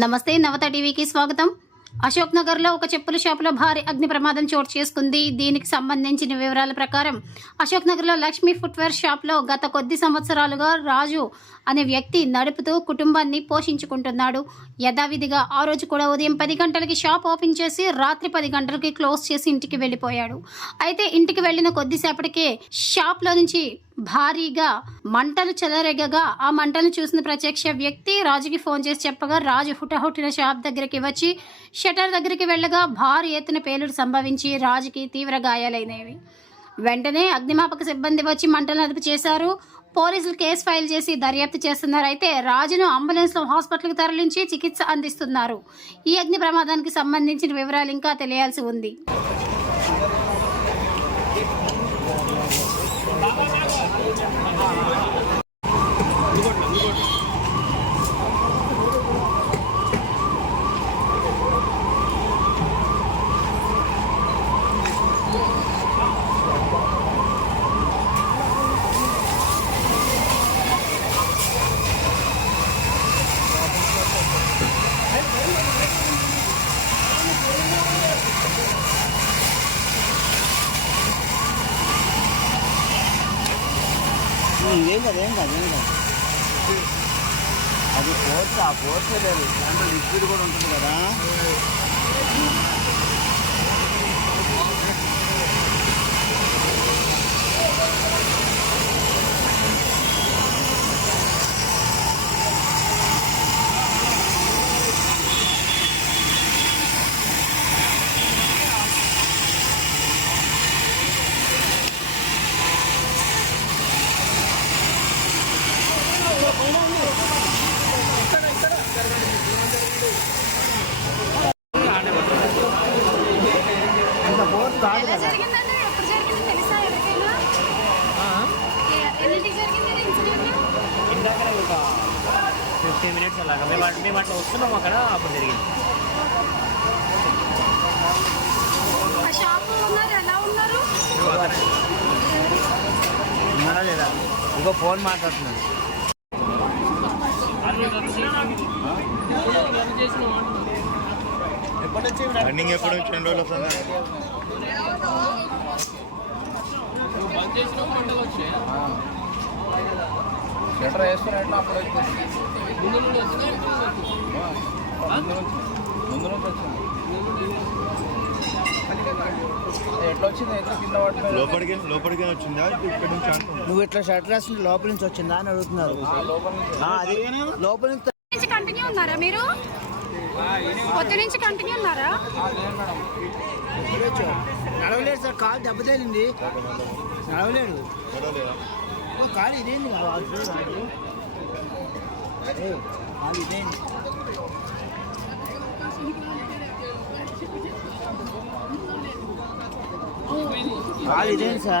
నమస్తే నవత టీవీకి స్వాగతం. అశోక్ నగర్ లో ఒక చెప్పుల షాపులో భారీ అగ్ని ప్రమాదం చోటు చేసుకుంది. దీనికి సంబంధించిన వివరాల ప్రకారం అశోక్ నగర్ లో లక్ష్మీ ఫుట్వేర్ షాప్ లో గత కొద్ది సంవత్సరాలుగా రాజు అనే వ్యక్తి నడుపుతూ కుటుంబాన్ని పోషించుకుంటున్నాడు. యథావిధిగా ఆ రోజు కూడా ఉదయం 10 గంటలకి షాప్ ఓపెన్ చేసి రాత్రి 10 గంటలకి క్లోజ్ చేసి ఇంటికి వెళ్ళిపోయాడు. అయితే ఇంటికి వెళ్ళిన కొద్దిసేపటికే షాప్ లో నుంచి భారీగా మంటలు చెలరేగగా ఆ మంటలను చూసిన ప్రత్యక్ష వ్యక్తి రాజుకి ఫోన్ చేసి చెప్పగా రాజు హుటాహుటిన షాప్ దగ్గరికి వచ్చి షటర్ దగ్గరికి వెళ్ళగా భారీ ఎత్తున పేలుడు సంభవించి రాజుకి తీవ్ర గాయాలైనవి. వెంటనే అగ్నిమాపక సిబ్బంది వచ్చి మంటలను అదుపు చేశారు. పోలీసులు కేసు ఫైల్ చేసి దర్యాప్తు చేస్తున్నారు. అయితే రాజును అంబులెన్స్ లో హాస్పిటల్కి తరలించి చికిత్స అందిస్తున్నారు. ఈ అగ్ని ప్రమాదానికి సంబంధించిన వివరాలు ఇంకా తెలియాల్సి ఉంది. ఏం కాదు అది పోర్స్ ఆ పోర్స్ లేదు దాంట్లో లిక్విడ్ కూడా ఉంటుంది కదా. ఇందాక ఒక 15 మినిట్స్ అలాగా మేము అట్లా వస్తున్నాము అక్కడ అప్పుడు జరిగింది. ఉన్నారా లేదా ఇంకో ఫోన్ మాట్లాడుతున్నాను. రన్నింగ్ ఎప్పుడు 2 రోజులు వస్తుంది. షటర్ వేసుకున్నట్లు అప్పుడు ముందు నుంచి వచ్చింది. ఎట్లా వచ్చింది? ఎట్లా కింద లోపలికి వచ్చిందా ఇక్కడ నుంచి? నువ్వు ఇట్లా షటర్ వేస్తుంటే లోపల నుంచి వచ్చిందా అని అడుగుతున్నారు. లోపల నుంచి కంటిన్యూ ఉన్నారా మీరు? పొద్దు నుంచి కంటిన్యూ ఉన్నారా? నడవలేడు సార్, కాలు దెబ్బతేలింది, నడవలేడు. కాలు ఇదేంది కాలు ఇదేంది కాలు ఇదేంది సార్?